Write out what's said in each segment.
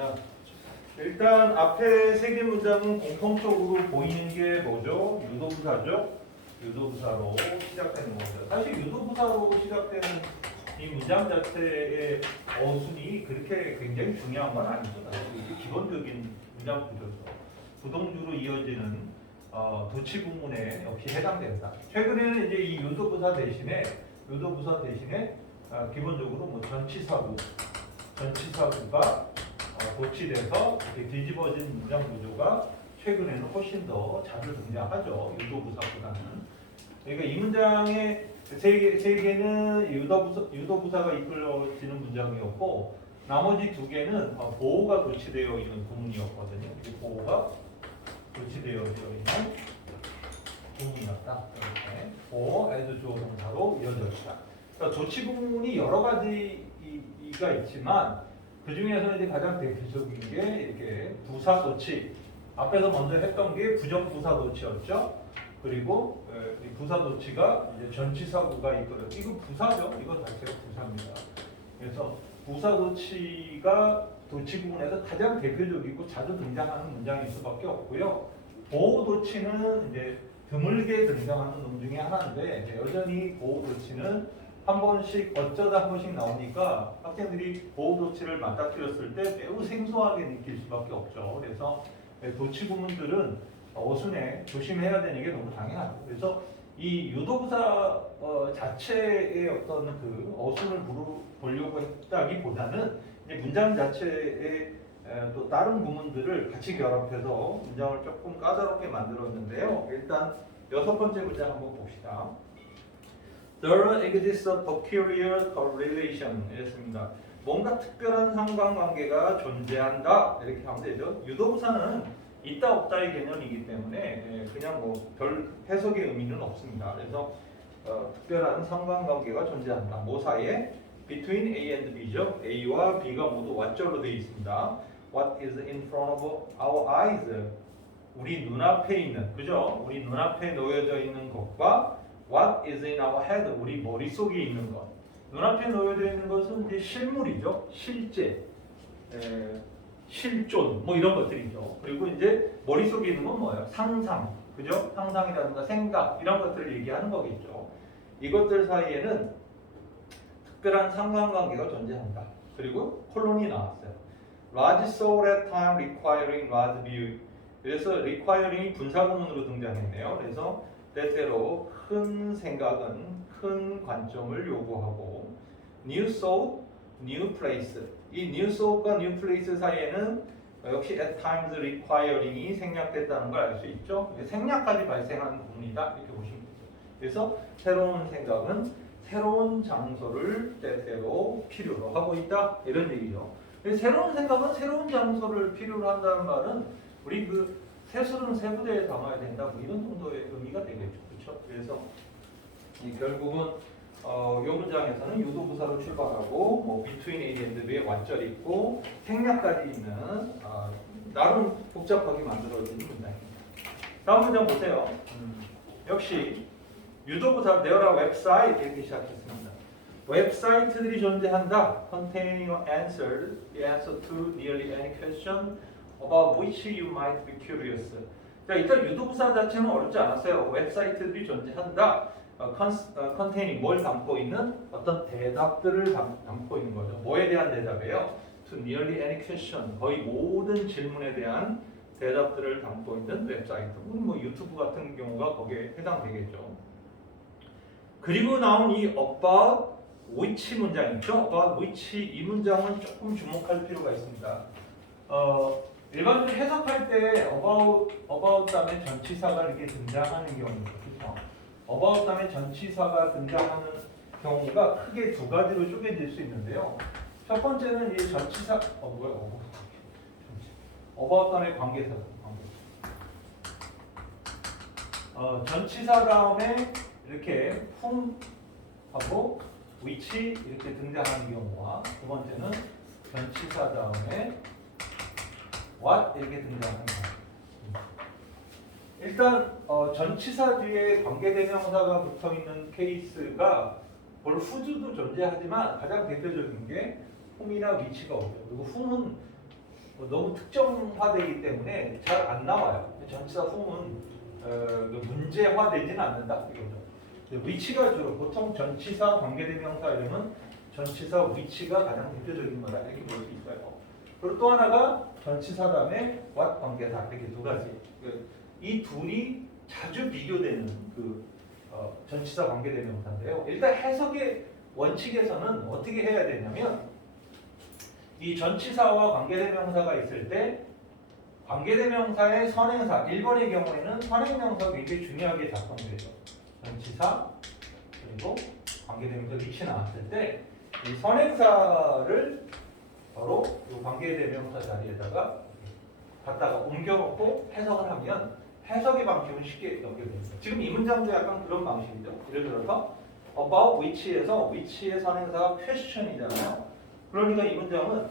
자, 일단 앞에 세 개 문장은 공통적으로 보이는 게 뭐죠? 유도부사죠? 유도부사로 시작되는 겁니다. 사실 유도부사로 시작되는 이 문장 자체의 어순이 그렇게 굉장히 중요한 건 아니죠. 이게 기본적인 문장 구조죠. 부동주로 이어지는 도치 구문에 역시 해당된다. 최근에는 이제 이 유도부사 대신에 기본적으로 뭐 전치사구가 고치돼서 이렇게 뒤집어진 문장 구조가 최근에는 훨씬 더 자주 등장하죠. 유도부사보다는. 그러니까 이 문장의 세 개는 유도부사가 이끌어지는 문장이었고 나머지 두 개는 보호가 도치되어 있는 구문이었거든요. 보호가 도치되어 있는 구문이었다. 이렇게 보호 as 주어 동사로 이어졌다. 그러니까 도치 구문이 여러 가지가 있지만 그 중에서 이제 가장 대표적인 게 이렇게 부사 도치. 앞에서 먼저 했던 게 부정부사 도치였죠. 그리고 이 부사 도치가 이제 전치사구가 이끌어. 이거 부사죠. 이거 자체가 부사입니다. 그래서 부사 도치가 도치 구문에서 가장 대표적이고 자주 등장하는 문장일 수밖에 없고요. 보호 도치는 이제 드물게 등장하는 놈 중에 하나인데 여전히 보호 도치는 한 번씩 어쩌다 한 번씩 나오니까 학생들이 보호 도치를 맞닥뜨렸을 때 매우 생소하게 느낄 수밖에 없죠. 그래서 도치 구문들은 어순에 조심해야 되는 게 너무 당연하죠. 그래서 이 유도부사 자체의 어떤 그 어순을 보려고 했다기보다는 이제 문장 자체의 또 다른 구문들을 같이 결합해서 문장을 조금 까다롭게 만들었는데요. 일단 6번째 문장 한번 봅시다. There exists a peculiar correlation 이랬습니다. 뭔가 특별한 상관관계가 존재한다 이렇게 하면 되죠. 유도부사는 있다 없다의 개념이기 때문에 그냥 뭐 별 해석의 의미는 없습니다. 그래서 특별한 상관관계가 존재한다. 뭐 사이에? Between A and B죠. A와 B가 모두 what절로 되어 있습니다. What is in front of our eyes? 우리 눈앞에 있는, 그죠? 우리 눈앞에 놓여져 있는 것과 What is in our head? 우리 머릿속에 있는 것. 눈앞에 놓여져 있는 것은 이제 실물이죠. 실제, 실존, 뭐 이런 것들이죠. 그리고 이제 머릿속에 있는 건 뭐예요? 상상, 그죠? 상상이라든가 생각, 이런 것들을 얘기하는 거겠죠. 이것들 사이에는 특별한 상관관계가 존재한다. 그리고 콜론이 나왔어요. Large soul at time requiring large view. 그래서 requiring이 분사구문으로 등장했네요. 그래서 때때로 큰 생각은 큰 관점을 요구하고 new soul, new place. 이 new soul과 new place 사이에는 역시 at times requiring이 생략됐다는 걸 알 수 있죠. 생략까지 발생하는 부분이다 이렇게 보시면 되죠. 그래서 새로운 생각은 새로운 장소를 때때로 필요로 하고 있다 이런 얘기죠. 새로운 생각은 새로운 장소를 필요로 한다는 말은 우리 그 세술은 세부대에 담아야 된다 뭐 이런 정도의 의미가 되겠죠. 그렇죠? 그래서 결국은 이 문장에서는 유도부사로 출발하고 뭐 between A and B에 완절 있고 생략까지 있는 나름 복잡하게 만들어진 문장입니다. 다음 문장 보세요. 역시 유도부사 there are website 이렇게 시작했습니다. 웹사이트들이 존재한다. Containing answer to nearly any question about which you might be curious. 자, 일단 유도부사 자체는 어렵지 않았어요. 웹사이트들이 존재한다. containing 뭘 담고 있는 어떤 대답들을 담고 있는 거죠. 뭐에 대한 대답이에요? To nearly any question. 거의 모든 질문에 대한 대답들을 담고 있는 웹사이트. 뭐 유튜브 같은 경우가 거기에 해당되겠죠. 그리고 나온 이 about which 문장 있죠? about which 이 문장은 조금 주목할 필요가 있습니다. 일반적으로 해석할 때 about 다음에 전치사가 이렇게 등장하는 경우입니다. 그렇죠? about 다음에 전치사가 등장하는 경우가 크게 두 가지로 쪼개질 수 있는데요. 첫 번째는 이 전치사 about 다음에 관계사. 전치사 다음에 이렇게 whom 하고 which 이렇게 등장하는 경우와 두 번째는 전치사 다음에 what 이렇게 등장하는 경우. 일단 전치사 뒤에 관계대명사가 붙어있는 케이스가 볼 who's도 존재하지만 가장 대표적인 게 whom이나 which가 오죠. 그리고 whom은 너무 특정화되기 때문에 잘 안 나와요. 전치사 whom은 문제화되지는 않는다 이거죠. 위치가 주로 보통 전치사 관계대명사 이름은 전치사 위치가 가장 대표적인 거다 이렇게 볼 수 있어요. 그리고 또 하나가 전치사 다음에 what 관계사 이렇게 두 가지. 이 둘이 자주 비교되는 전치사 관계대명사인데요. 일단 해석의 원칙에서는 어떻게 해야 되냐면 이 전치사와 관계대명사가 있을 때 관계대명사의 선행사 1번의 경우에는 선행명사가 굉장히 중요하게 작동되죠. 전치사 그리고 관계대명사 위치 나왔을 때 이 선행사를 바로 이 관계대명사 자리에다가 갖다가 옮겨놓고 해석을 하면 해석의 방식은 쉽게 연결됩니다. 지금 이 문장도 약간 그런 방식이죠. 예를 들어서 about which에서 which의 선행사가 question이잖아요. 그러니까 이 문장은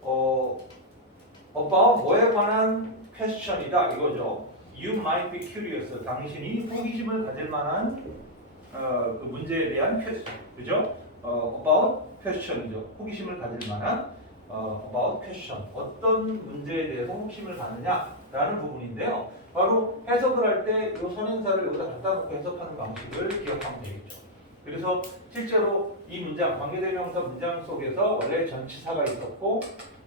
about 뭐에 관한 question이다 이거죠. You might be curious. 당신이 호기심을 가질 만한 그 문제에 대한 question, 그죠? about question이죠. 호기심을 가질 만한 about question. 어떤 문제에 대해서 호기심을 갖느냐라는 부분인데요. 바로 해석을 할 때 이 선행사를 여기다 갖다 놓고 해석하는 방식을 기억하면 되겠죠. 그래서 실제로 이 문장, 관계대명사 문장 속에서 원래 전치사가 있었고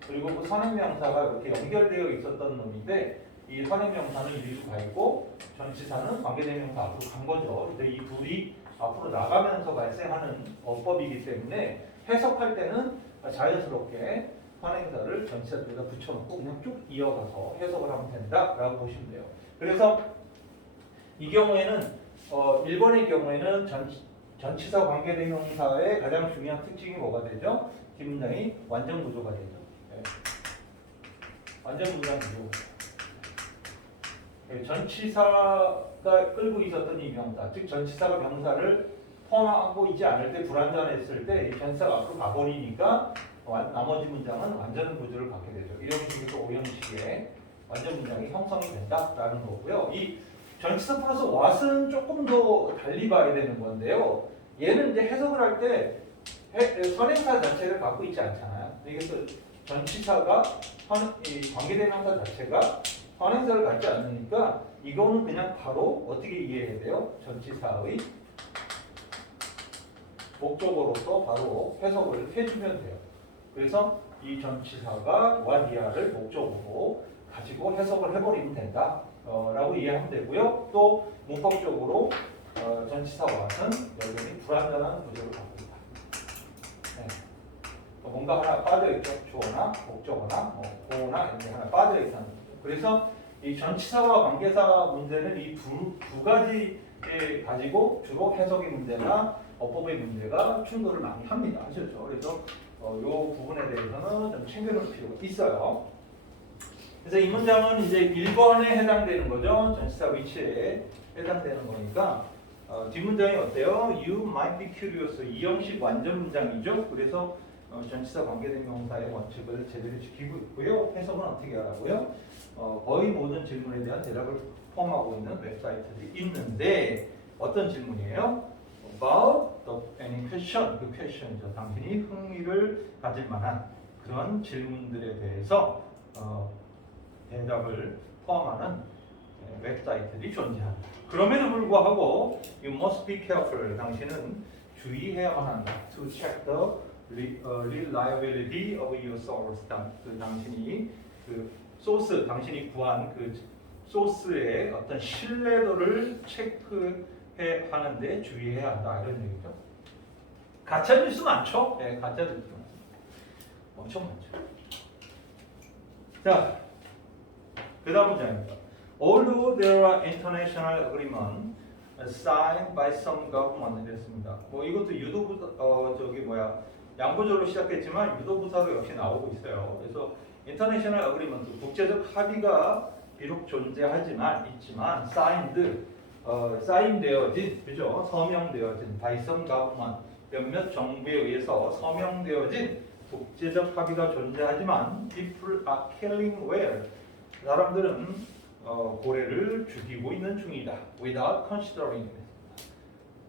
그리고 그 선행명사가 이렇게 연결되어 있었던 놈인데 이 선행명사는 이리로 가 있고 전치사는 관계대명사 앞으로 간 거죠. 근데 이 둘이 앞으로 나가면서 발생하는 어법이기 때문에 해석할 때는 자연스럽게 선행사를 전치사 쪽에다 붙여놓고 그냥 쭉 이어가서 해석을 하면 된다라고 보시면 돼요. 그래서 이 경우에는 1번의 경우에는 전치사 관계대명사의 가장 중요한 특징이 뭐가 되죠? 뒷문장이 완전 구조가 되죠. 네. 완전 문장 구조. 네. 전치사가 끌고 있었던 이 명사, 즉 전치사가 명사를 포함하고 있지 않을 때 불완전했을 때 이 전치사가 앞으로 가버리니까 나머지 문장은 완전 구조를 갖게 되죠. 이런 식으로 오형식의 완전 문장이 형성이 된다라는 거고요. 이 전치사 플러스 what은 조금 더 달리 봐야 되는 건데요. 얘는 이제 해석을 할 때 선행사 자체를 갖고 있지 않잖아요. 그래서 전치사가 이 관계대명사 자체가 선행사를 갖지 않으니까 이거는 그냥 바로 어떻게 이해해야 돼요? 전치사의 목적어로서 바로 해석을 해주면 돼요. 그래서 이 전치사가 와디아를 목적으로 가지고 해석을 해버리면 된다 라고 이해하면 되고요. 또 문법적으로 전치사 what은 여전히 불완전한 구조를 갖고 있다. 네. 뭔가 하나 빠져있죠. 주어나 목적어나 보어나 이런 게 하나 빠져있다는 거죠. 그래서 이 전치사와 관계사 문제는 이 두 가지에 가지고 주로 해석의 문제나 어법의 문제가 충돌을 많이 합니다. 아시죠? 그래서 이 부분에 대해서는 좀 챙겨놓을 필요가 있어요. 그래서 이 문장은 이제 1번에 해당되는 거죠. 전치사 위치에 해당되는 거니까 뒷문장이 어때요? You might be curious. 이 형식 완전 문장이죠. 그래서 전치사 관계대명사의 원칙을 제대로 지키고 있고요. 해석은 어떻게 하라고요? 거의 모든 질문에 대한 대답을 포함하고 있는 웹사이트들이 있는데 어떤 질문이에요? About any question, 그 question이죠. 당신이 흥미를 가질 만한 그런 질문들에 대해서 대답을 포함하는 웹사이트들이 존재한다. 그럼에도 불구하고 you must be careful. 당신은 주의해야만 한다. To check the reliability of your source. 당신이 그 소스, 당신이 구한 그 소스의 어떤 신뢰도를 체크해 하는데 주의해야 한다. 이런 얘기죠. 가짜 뉴스 많죠? 네, 가짜 뉴스 엄청 많죠. 자, 그 다음 문장입니다. Although there are international agreements signed by some government 이랬습니다. 이것도 양보절로 시작했지만 유도부사로 역시 나오고 있어요. 그래서 international agreement 국제적 합의가 비록 존재하지만 signed 사인되어진 그죠? 서명되어진 by some government 몇몇 정부에 의해서 서명되어진 국제적 합의가 존재하지만 people are killing whale 사람들은 고래를 죽이고 있는 중이다. Without considering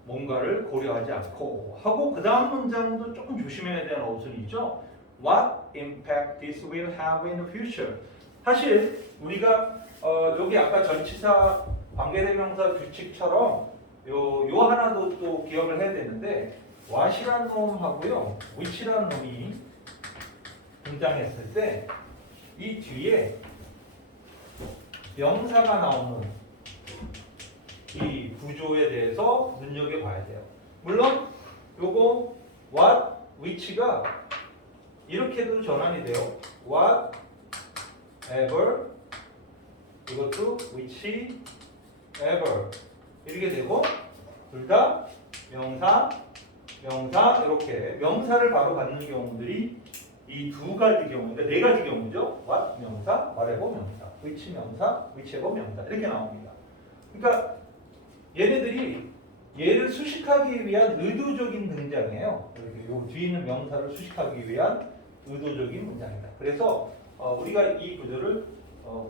뭔가를 고려하지 않고 하고 그 다음 문장도 조금 조심해야 되는 어순이 있죠. what impact this will have in the future. 사실 우리가 여기 아까 전치사 관계대명사 규칙처럼 요 하나도 또 기억을 해야 되는데 what이라는 놈하고요 which라는 놈이 등장했을 때 이 뒤에 명사가 나오는 이 구조에 대해서 눈여겨봐야 돼요. 물론 요거 what, which가 이렇게도 전환이 돼요. whatever 이것도 whichever 이렇게 되고 둘 다 명사 이렇게 명사를 바로 갖는 경우들이 이 두 가지 경우, 그러니까 네 가지 경우죠. what 명사, whatever 명사, which 명사, whichever 명사 이렇게 나옵니다. 그러니까 얘네들이 얘를 수식하기 위한 의도적인 문장이에요. 이렇게 요 뒤에 있는 명사를 수식하기 위한 의도적인 문장이다. 그래서 우리가 이 구조를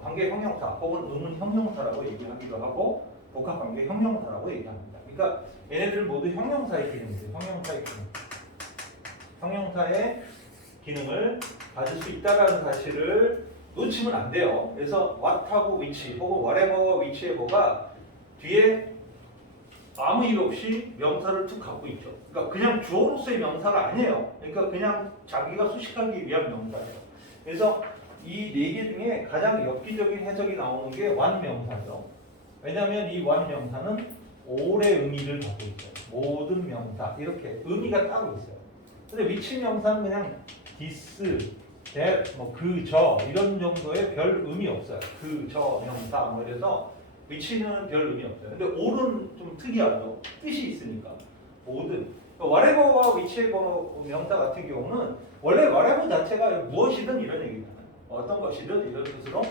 관계 형용사 혹은 의문 형용사라고 얘기하기도 하고 복합 관계 형용사라고 얘기합니다. 그러니까 얘네들 모두 형용사의 기능이에요. 형용사의 기능을 가질 수 있다라는 사실을 놓치면 안 돼요. 그래서 what하고 which 혹은 whatever와 whichever가 뒤에 아무 일 없이 명사를 툭 갖고 있죠. 그러니까 그냥 주어로서의 명사가 아니에요. 그러니까 그냥 자기가 수식하기 위한 명사예요. 그래서 이 네 개 중에 가장 엽기적인 해석이 나오는 게 완명사죠. 왜냐하면 이 완명사는 올의 의미를 갖고 있어요. 모든 명사 이렇게 의미가 따로 있어요. 근데 which 명사는 그냥 this, that, 뭐 그, 저 이런 정도의 별 의미 없어요. 그, 저 명사 뭐 이래서 which는 별 의미 없어요. 근데 all은 좀 특이하죠. 뜻이 있으니까 모든. whatever와 whichever 명사 같은 경우는 원래 whatever 자체가 무엇이든 이런 얘기잖아요. 어떤 것이든 이런 뜻으로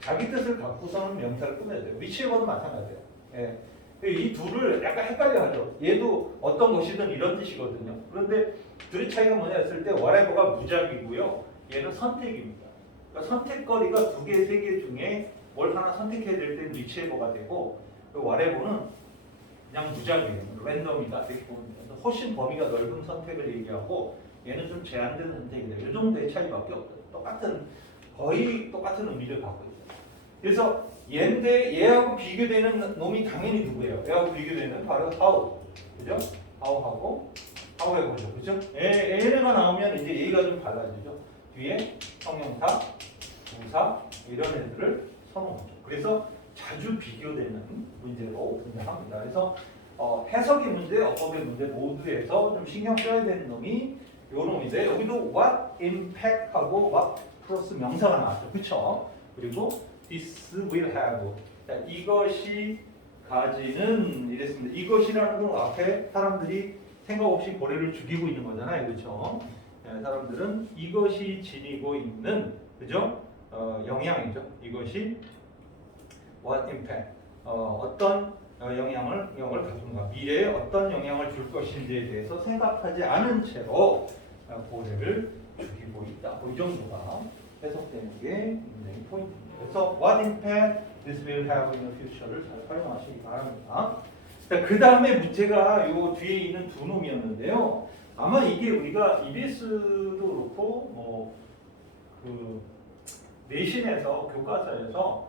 자기 뜻을 갖고서는 명사를 꾸며줘요. whichever도 마찬가지예요. 예. 이 둘을 약간 헷갈려하죠. 얘도 어떤 것이든 이런 뜻이거든요. 그런데 둘의 차이가 뭐냐 했을 때 whatever가 무작위고요. 얘는 선택입니다. 그러니까 선택거리가 두 개, 세 개 중에 뭘 하나 선택해야 될 때는 whichever가 되고 whatever는 그냥 무작위예요. 랜덤이다. 훨씬 범위가 넓은 선택을 얘기하고 얘는 좀 제한된 선택이에요. 이 정도의 차이밖에 없어요. 거의 똑같은 의미를 갖고 있어요. 그래서 얘인데 얘하고 비교되는 놈이 당연히 누구예요? 얘하고 비교되는 바로 how, 그죠? how하고 how해보죠, 그죠? 얘네가 나오면 이제 얘가 좀 달라지죠. 뒤에 형용사, 부사 이런 애들을 선호하죠. 그래서 자주 비교되는 문제로 등장합니다. 그래서 해석의 문제, 어법의 문제 모두에서 좀 신경 써야 되는 놈이 요 놈인데 여기도 what impact하고 what 플러스 명사가 나왔죠, 그렇죠? 그리고 this will have. 자, 이것이 가지는 이랬습니다. 이것이라는 건 앞에 사람들이 생각 없이 고래를 죽이고 있는 거잖아요, 그렇죠? 사람들은 이것이 지니고 있는, 그죠? 영향이죠. 이것이 what impact. 어떤 영향을 가진가, 미래에 어떤 영향을 줄 것인지에 대해서 생각하지 않은 채로 고래를 죽이고 있다. 이 정도가 해석되는 게 굉장히 포인트입니다. 그래서 what impact this will have in the future를 잘 활용하시기 바랍니다. 그 다음에 문제가 요 뒤에 있는 두 놈이었는데요. 아마 이게 우리가 EBS도 그렇고 그 내신에서 교과서에서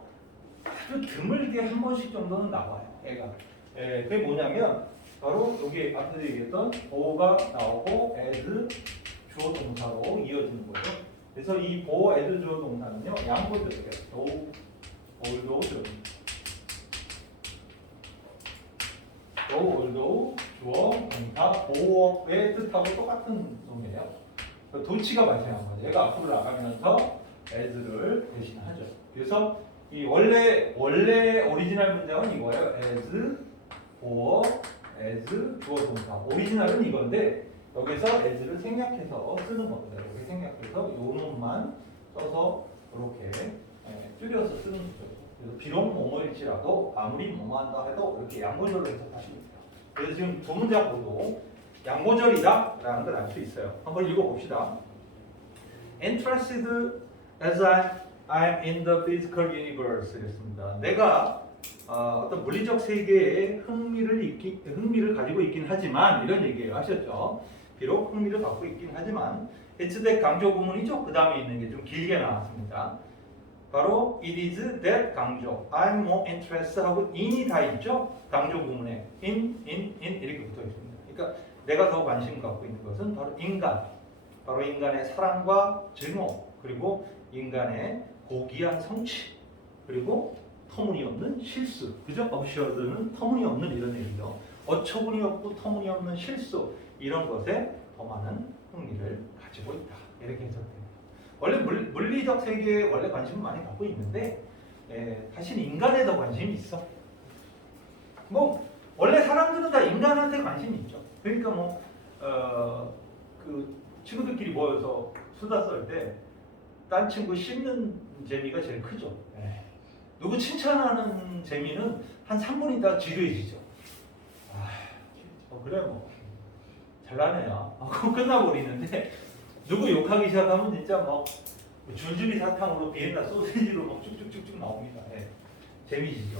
아주 드물게 한 번씩 정도는 나와요. 얘가. 그게 뭐냐면 바로 여기 앞에서 얘기했던 보가 나오고 as 주어 동사로 이어지는 거죠. 그래서 이 보어 as 주어 동사는요 양보절이에요. 올도 올도 주어 동사 보어의 뜻하고 똑같은 놈이에요. 도치가 발생한 거죠. 얘가 앞으로 나가면서 as를 대신하죠. 그래서 이 원래 오리지널 문장은 이거예요. as 보어 as 주어 동사. 오리지널은 이건데 여기서 as를 생략해서 쓰는 겁니다. 여기 생략해서 요 놈만 써서 이렇게 줄여서 쓰는 거죠. 그래서 비록 뭐뭐일지라도 아무리 뭐뭐한다 해도 이렇게 양보절로 해석하시면 돼요. 그래서 지금 두 문장 모두 양보절이다라는 걸 알 수 있어요. 한번 읽어봅시다. Interested as I'm in the physical universe 이랬습니다. 내가 어떤 물리적 세계에 흥미를 가지고 있긴 하지만 이런 얘기예요. 하셨죠? 비록 흥미를 갖고 있긴 하지만 it's that 강조 구문이죠. 그 다음에 있는 게 좀 길게 나왔습니다. 바로 it is that 강조, I'm more interested 하고 in이 다 있죠. 강조 구문에 in 이렇게 붙어 있습니다. 그러니까 내가 더 관심 갖고 있는 것은 바로 인간, 바로 인간의 사랑과 증오, 그리고 인간의 고귀한 성취, 그리고 터무니없는 실수, 그죠? absurd는 터무니없는 이런 얘기죠. 어처구니 없고 터무니없는 실수, 이런 것에 더 많은 흥미를 가지고 있다. 이렇게 해석됩니다. 원래 물리적 세계에 원래 관심을 많이 갖고 있는데 사실 인간에 더 관심이 있어. 뭐 원래 사람들은 다 인간한테 관심이 있죠. 그러니까 그 친구들끼리 모여서 수다 썰 때 딴 친구 씹는 재미가 제일 크죠. 누구 칭찬하는 재미는 한 3분 있다가 지루해지죠. 그래 뭐 잘나네요. 그럼 끝나버리는데 누구 욕하기 시작하면 진짜 막 줄줄이 사탕으로 비엔나 소시지로 막 쭉쭉쭉쭉 나옵니다. 재미지죠.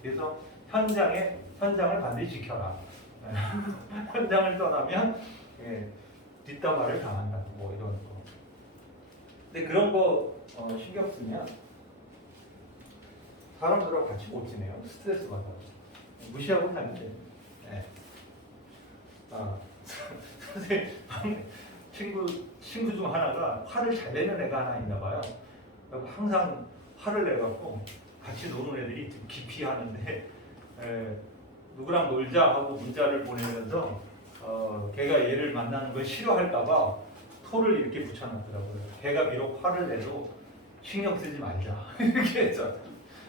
그래서 현장을 반드시 지켜라. 현장을 떠나면 뒷담화를 당한다. 뭐 이런 거. 근데 그런 거 신경 쓰면 사람들하고 같이 못 지내요. 스트레스 받아요. 무시하고 살면 돼요. 선생님 친구 중 하나가 화를 잘 내는 애가 하나 있나 봐요. 항상 화를 내갖고 같이 노는 애들이 기피하는데 누구랑 놀자 하고 문자를 보내면서 걔가 얘를 만나는 걸 싫어할까봐 토를 이렇게 붙여놨더라고요. 걔가 비록 화를 내도 신경 쓰지 말자 이렇게 해서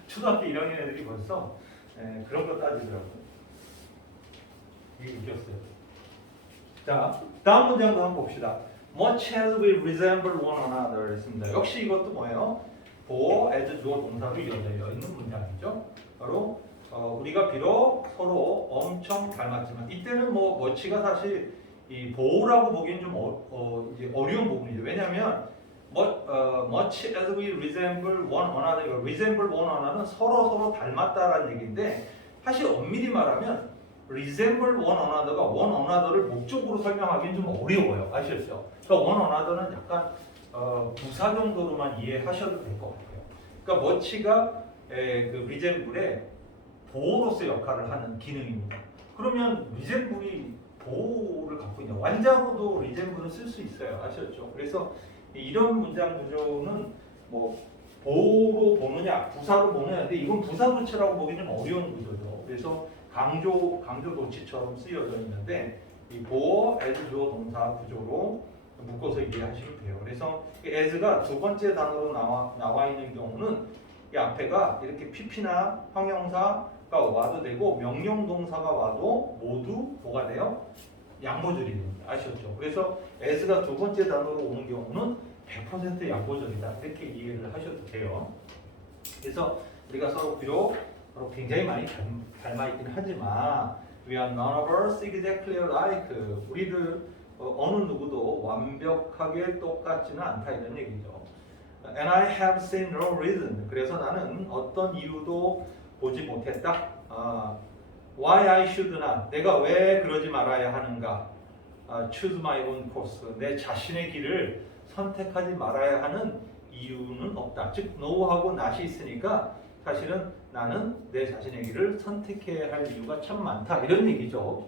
초등학교 1학년 애들이 벌써 그런 거 따지더라고요. 이게 웃겼어요. 자, 다음 문장도 한번 봅시다. Much as we resemble one another 했습니다. 역시 이것도 뭐예요? 보어 as 주어 동사로 이어져 있는 문장이죠. 바로 우리가 비록 서로 엄청 닮았지만 이때는 much가 사실 이 보어라고 보기엔 좀 이제 어려운 부분이죠. 왜냐하면 much as we resemble one another, resemble one another는 서로 닮았다라는 얘기인데 사실 엄밀히 말하면 resemble one another가 one another를 목적으로 설명하기는 좀 어려워요. 아시겠죠? 그러니까 one another는 약간 부사 정도로만 이해하셔도 될 것 같아요. 그러니까 much가 그 resemble의 보호로서 역할을 하는 기능입니다. 그러면 resemble이 보호를 갖고 있냐? 완자로도 resemble는 쓸 수 있어요. 아시겠죠? 그래서 이런 문장 구조는 보호로 보느냐, 부사로 보느냐인데 이건 부사 도치라고 보기 좀 어려운 구조죠. 그래서 강조 도치처럼 쓰여져 있는데 이 보어 as 주어 동사 구조로 묶어서 이해하시면 돼요. 그래서 as가 두 번째 단어로 나와 있는 경우는 이 앞에가 이렇게 pp나 형용사가 와도 되고 명령 동사가 와도 모두 뭐가 돼요? 양보절입니다. 아시겠죠? 그래서 as가 두 번째 단어로 오는 경우는 100% 양보절이다. 이렇게 이해를 하셔도 돼요. 그래서 우리가 서로 비록 굉장히 많이 닮아있긴 하지만 we are none of us exactly alike. 우리들 어느 누구도 완벽하게 똑같지는 않다 이런 얘기죠. And I have seen no reason. 그래서 나는 어떤 이유도 보지 못했다. Why I should not. 내가 왜 그러지 말아야 하는가. Choose my own course. 내 자신의 길을 선택하지 말아야 하는 이유는 없다. 즉 no하고 not이 있으니까 사실은 나는 내 자신의 길을 선택해야 할 이유가 참 많다. 이런 얘기죠.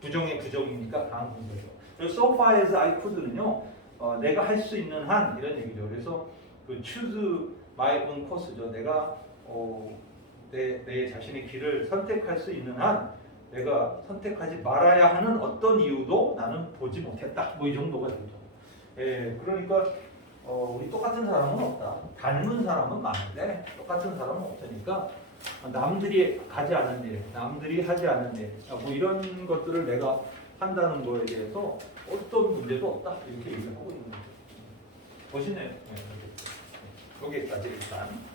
부정의 부정이니까 강한 문제죠. 그리고 so far as I could는요. 내가 할 수 있는 한 이런 얘기죠. 그래서 그 choose my own course죠. 내가 내 자신의 길을 선택할 수 있는 한 내가 선택하지 말아야 하는 어떤 이유도 나는 보지 못했다. 이 정도가 되죠. 그러니까 우리 똑같은 사람은 없다. 닮은 사람은 많은데 똑같은 사람은 없으니까 남들이 가지 않은 일, 남들이 하지 않은 일, 이런 것들을 내가 한다는 거에 대해서 어떤 문제도 없다. 이렇게 얘기를 하고 있는 거죠. 보시네요. 여기까지 일단.